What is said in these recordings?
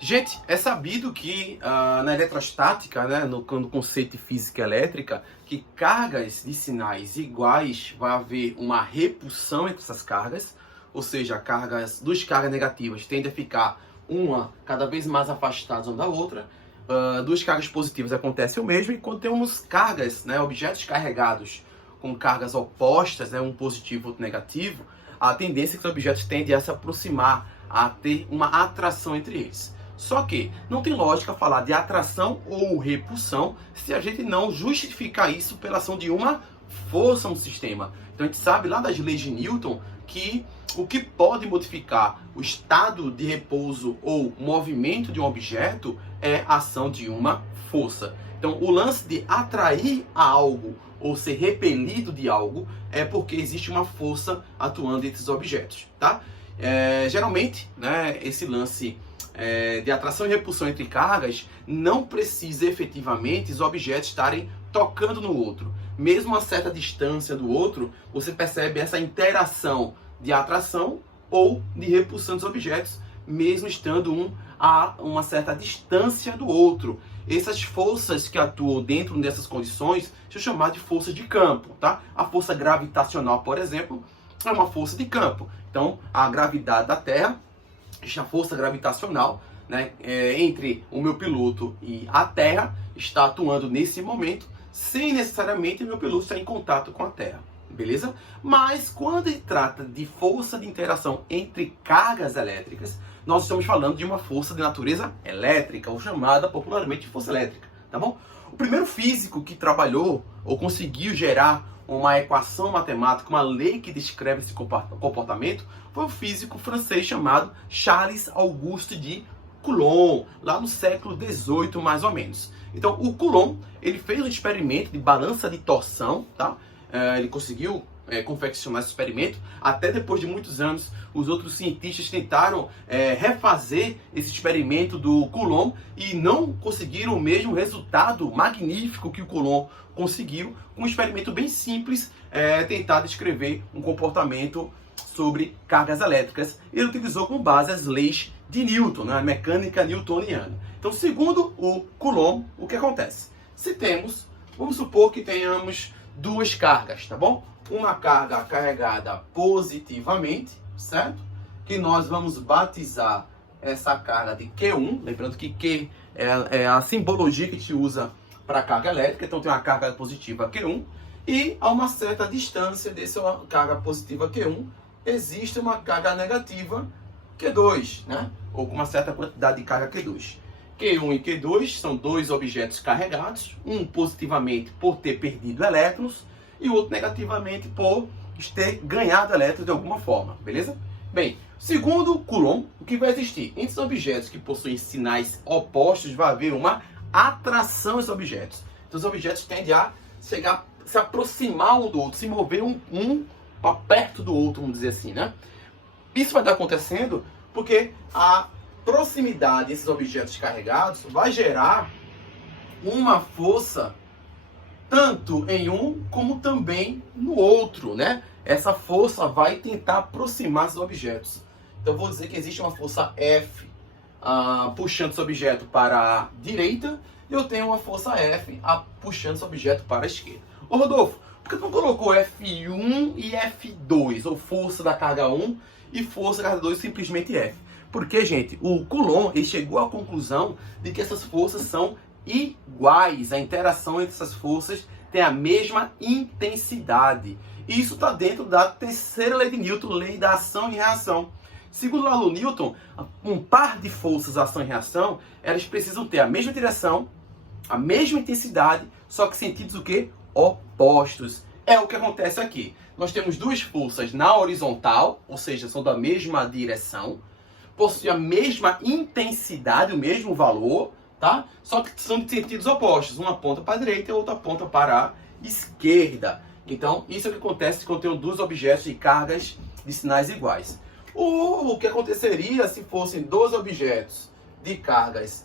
Gente, é sabido que na eletrostática, né, no conceito de física elétrica, que cargas de sinais iguais vai haver uma repulsão entre essas cargas, ou seja, duas cargas negativas tendem a ficar uma cada vez mais afastadas uma da outra, duas cargas positivas acontece o mesmo, e quando temos cargas, né, objetos carregados com cargas opostas, né, um positivo e outro negativo, a tendência é que os objetos tendem a se aproximar, a ter uma atração entre eles. Só que não tem lógica falar de atração ou repulsão se a gente não justificar isso pela ação de uma força no sistema. Então a gente sabe lá das leis de Newton que o que pode modificar o estado de repouso ou movimento de um objeto é a ação de uma força. Então o lance de atrair a algo ou ser repelido de algo é porque existe uma força atuando entre os objetos, tá? Geralmente, né, esse lance de atração e repulsão entre cargas não precisa efetivamente os objetos estarem tocando no outro. Mesmo a certa distância do outro, você percebe essa interação de atração ou de repulsão dos objetos, mesmo estando um a uma certa distância do outro. Essas forças que atuam dentro dessas condições são chamadas de forças de campo, tá? A força gravitacional, por exemplo, é uma força de campo. Então, a gravidade da Terra, a força gravitacional, né, entre o meu piloto e a Terra, está atuando nesse momento, sem necessariamente o meu piloto estar em contato com a Terra, beleza? Mas quando ele trata de força de interação entre cargas elétricas, nós estamos falando de uma força de natureza elétrica, ou chamada popularmente de força elétrica, tá bom? O primeiro físico que trabalhou ou conseguiu gerar uma equação matemática, uma lei que descreve esse comportamento, foi o físico francês chamado Charles Auguste de Coulomb, lá no século XVIII, mais ou menos. Então, o Coulomb, ele fez um experimento de balança de torção, tá? Ele conseguiu confeccionar esse experimento. Até depois de muitos anos, os outros cientistas tentaram refazer esse experimento do Coulomb e não conseguiram o mesmo resultado magnífico que o Coulomb conseguiu, com um experimento bem simples, tentar descrever um comportamento sobre cargas elétricas. Ele utilizou como base as leis de Newton, né, a mecânica newtoniana. Então, segundo o Coulomb, o que acontece? Se temos, vamos supor que tenhamos duas cargas, tá bom? Uma carga carregada positivamente, certo? Que nós vamos batizar essa carga de Q1, lembrando que Q é a simbologia que a gente usa para carga elétrica, então tem uma carga positiva Q1, e a uma certa distância dessa carga positiva Q1, existe uma carga negativa Q2, né? Ou com uma certa quantidade de carga Q2. Q1 e Q2 são dois objetos carregados, um positivamente por ter perdido elétrons e o outro negativamente por ter ganhado elétrons de alguma forma, beleza? Bem, segundo Coulomb, o que vai existir? Entre os objetos que possuem sinais opostos vai haver uma atração a esses objetos. Então os objetos tendem a se aproximar um do outro, se mover um para perto do outro, vamos dizer assim, né? Isso vai estar acontecendo porque a proximidade desses objetos carregados vai gerar uma força tanto em um como também no outro, né? Essa força vai tentar aproximar esses objetos. Então eu vou dizer que existe uma força F puxando esse objeto para a direita e eu tenho uma força F puxando esse objeto para a esquerda. Ô Rodolfo, por que tu não colocou F1 e F2, ou força da carga 1 e força da carga 2, simplesmente F? Porque, gente, o Coulomb ele chegou à conclusão de que essas forças são iguais. A interação entre essas forças tem a mesma intensidade. Isso está dentro da terceira lei de Newton, lei da ação e reação. Segundo lá o Newton, um par de forças, ação e reação, elas precisam ter a mesma direção, a mesma intensidade, só que sentidos o quê? Opostos. É o que acontece aqui. Nós temos duas forças na horizontal, ou seja, são da mesma direção, possuem a mesma intensidade, o mesmo valor, tá? Só que são de sentidos opostos. Uma aponta para a direita e a outra aponta para a esquerda. Então, isso é o que acontece quando tem dois objetos de cargas de sinais iguais. O que aconteceria se fossem dois objetos de cargas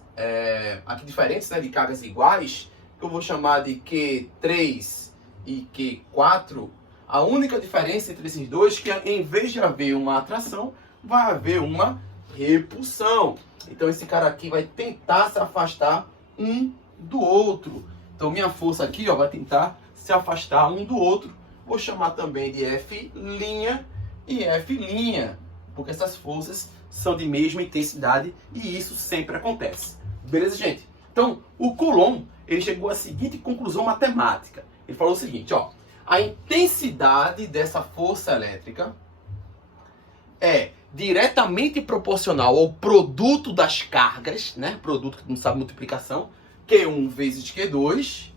aqui diferentes, né, de cargas iguais, que eu vou chamar de Q3 e Q4, a única diferença entre esses dois é que em vez de haver uma atração, vai haver uma repulsão. Então esse cara aqui vai tentar se afastar um do outro. Então minha força aqui, ó, vai tentar se afastar um do outro. Vou chamar também de F' e F', porque essas forças são de mesma intensidade e isso sempre acontece. Beleza, gente? Então, o Coulomb, ele chegou à seguinte conclusão matemática. Ele falou o seguinte, ó, a intensidade dessa força elétrica é diretamente proporcional ao produto das cargas, né? Produto que não sabe multiplicação, Q1 vezes Q2.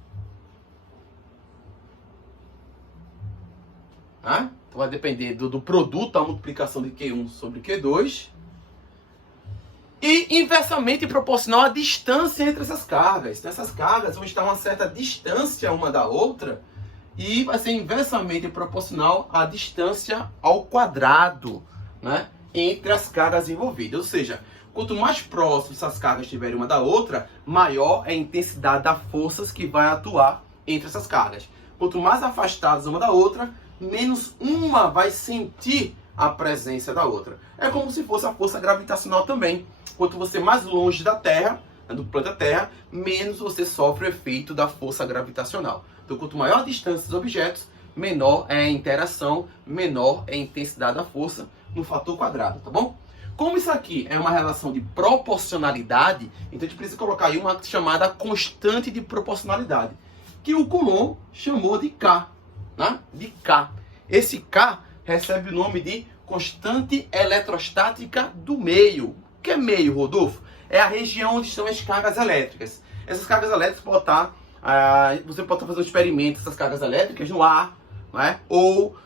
Tá? Então vai depender do produto, a multiplicação de Q1 sobre Q2. E inversamente proporcional à distância entre essas cargas. Então, essas cargas vão estar a uma certa distância uma da outra e vai ser inversamente proporcional à distância ao quadrado, né, entre as cargas envolvidas. Ou seja, quanto mais próximas essas cargas estiverem uma da outra, maior é a intensidade das forças que vai atuar entre essas cargas. Quanto mais afastadas uma da outra, menos uma vai sentir a presença da outra. É como se fosse a força gravitacional também. Quanto você mais longe da Terra, do planeta Terra, menos você sofre o efeito da força gravitacional. Então, quanto maior a distância dos objetos, menor é a interação, menor é a intensidade da força no fator quadrado, tá bom? Como isso aqui é uma relação de proporcionalidade, então a gente precisa colocar aí uma chamada constante de proporcionalidade, que o Coulomb chamou de K, né? De K. Esse K recebe o nome de constante eletrostática do meio. O que é meio, Rodolfo? É a região onde estão as cargas elétricas. Essas cargas elétricas podem estar, você pode estar fazendo um experimento dessas cargas elétricas no ar, né? Ou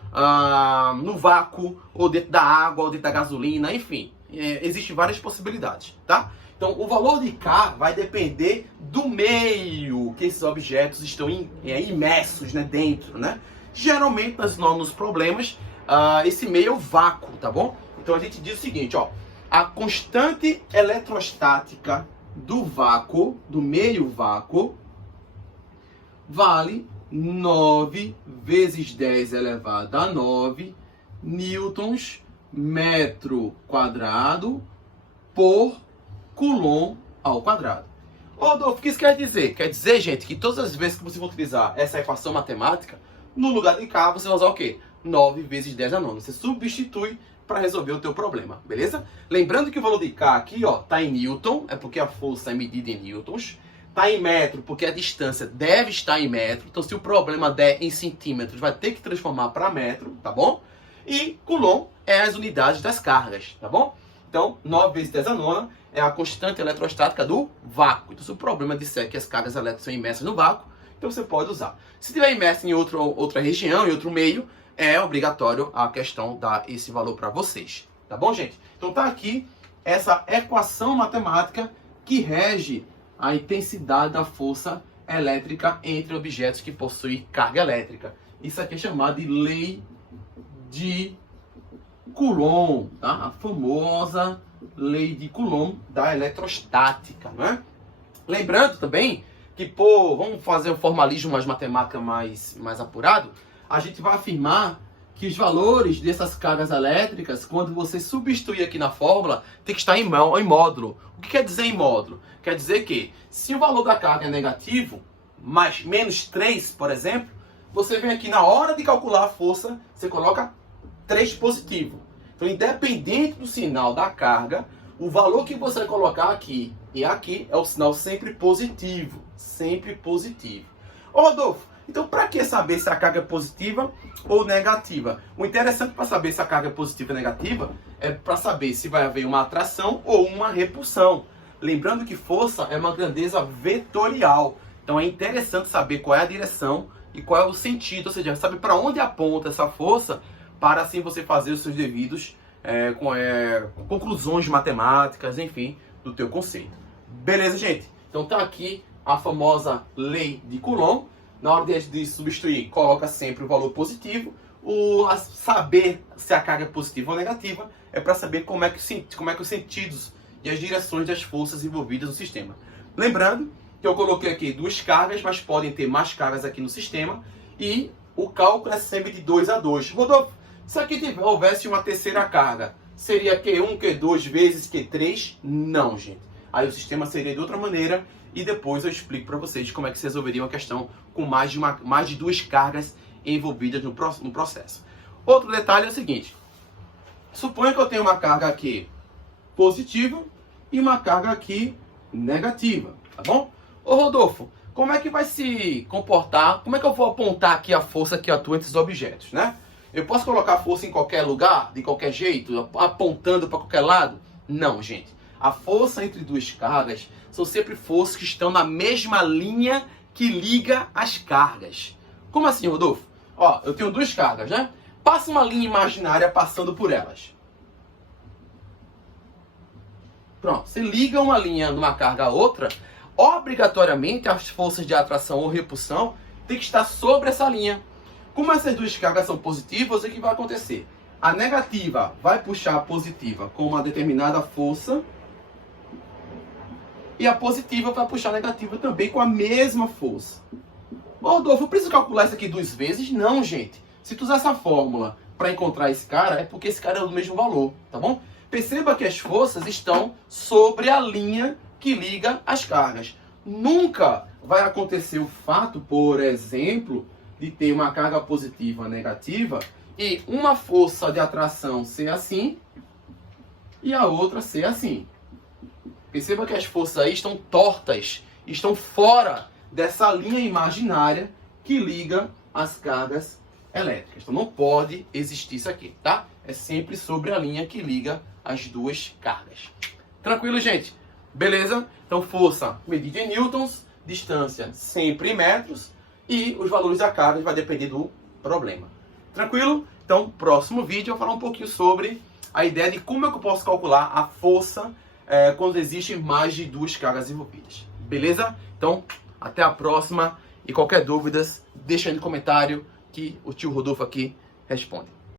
no vácuo, ou dentro da água, ou dentro da gasolina, enfim. Existem várias possibilidades, tá? Então, o valor de K vai depender do meio que esses objetos estão imersos, né, dentro, né? Geralmente, nos problemas, esse meio é o vácuo, tá bom? Então, a gente diz o seguinte, ó. A constante eletrostática do vácuo, do meio vácuo, vale 9 vezes 10 elevado a 9 newtons metro quadrado por Coulomb ao quadrado. Rodolfo, o que isso quer dizer? Quer dizer, gente, que todas as vezes que você for utilizar essa equação matemática, no lugar de K, você vai usar o quê? 9 vezes 10 a 9. Você substitui para resolver o teu problema, beleza? Lembrando que o valor de K aqui, ó, tá em Newton, é porque a força é medida em newtons. Tá em metro, porque a distância deve estar em metro. Então, se o problema der em centímetros, vai ter que transformar para metro, tá bom? E Coulomb é as unidades das cargas, tá bom? Então, 9 vezes 10 a nona é a constante eletrostática do vácuo. Então, se o problema disser que as cargas elétricas são imersas no vácuo, então você pode usar. Se estiver imerso em outra região, em outro meio, é obrigatório a questão dar esse valor para vocês. Tá bom, gente? Então tá aqui essa equação matemática que rege a intensidade da força elétrica entre objetos que possuem carga elétrica. Isso aqui é chamado de lei de Coulomb, tá? A famosa lei de Coulomb da eletrostática, né? Lembrando também que, vamos fazer um formalismo mais matemática mais apurado, a gente vai afirmar que os valores dessas cargas elétricas, quando você substituir aqui na fórmula, tem que estar em módulo. O que quer dizer em módulo? Quer dizer que, se o valor da carga é negativo, mais menos 3, por exemplo, você vem aqui na hora de calcular a força, você coloca 3 positivo. Então, independente do sinal da carga, o valor que você vai colocar aqui e aqui é o sinal sempre positivo. Sempre positivo. Ô, Rodolfo, então, para que saber se a carga é positiva ou negativa? O interessante para saber se a carga é positiva ou negativa é para saber se vai haver uma atração ou uma repulsão. Lembrando que força é uma grandeza vetorial. Então, é interessante saber qual é a direção e qual é o sentido. Ou seja, saber para onde aponta essa força para assim você fazer os seus devidos conclusões matemáticas, enfim, do teu conceito. Beleza, gente? Então, tá aqui a famosa lei de Coulomb. Na hora de substituir, coloca sempre o valor positivo. Saber se a carga é positiva ou negativa é para saber como é que os sentidos e as direções das forças envolvidas no sistema. Lembrando que eu coloquei aqui 2 cargas, mas podem ter mais cargas aqui no sistema. E o cálculo é sempre de 2 a 2. Rodolfo, se aqui houvesse uma terceira carga, Seria Q1, Q2 vezes Q3? Não, gente. Aí o sistema seria de outra maneira e depois eu explico para vocês como é que se resolveria uma questão com mais de duas cargas envolvidas no processo. Outro detalhe é o seguinte. Suponha que eu tenho uma carga aqui positiva e uma carga aqui negativa, tá bom? Ô Rodolfo, como é que vai se comportar? Como é que eu vou apontar aqui a força que atua entre os objetos, né? Eu posso colocar a força em qualquer lugar, de qualquer jeito, apontando para qualquer lado? Não, gente. A força entre duas cargas são sempre forças que estão na mesma linha que liga as cargas. Como assim, Rodolfo? Ó, eu tenho duas cargas, né? Passa uma linha imaginária passando por elas. Pronto, você liga uma linha de uma carga a outra, obrigatoriamente as forças de atração ou repulsão têm que estar sobre essa linha. Como essas duas cargas são positivas, o que vai acontecer? A negativa vai puxar a positiva com uma determinada força e a positiva vai puxar a negativa também com a mesma força. Rodolfo, eu preciso calcular isso aqui duas vezes? Não, gente. Se tu usar essa fórmula para encontrar esse cara, é porque esse cara é do mesmo valor, tá bom? Perceba que as forças estão sobre a linha que liga as cargas. Nunca vai acontecer o fato, por exemplo, de ter uma carga positiva ou negativa e uma força de atração ser assim e a outra ser assim. Perceba que as forças aí estão tortas, estão fora dessa linha imaginária que liga as cargas elétricas. Então não pode existir isso aqui, tá? É sempre sobre a linha que liga as duas cargas. Tranquilo, gente? Beleza? Então força medida em newtons, distância sempre em metros e os valores da carga vai depender do problema. Tranquilo? Então, próximo vídeo eu vou falar um pouquinho sobre a ideia de como é que eu posso calcular a força quando existem mais de duas cargas envolvidas. Beleza? Então, até a próxima e qualquer dúvidas, deixa aí no comentário que o tio Rodolfo aqui responde.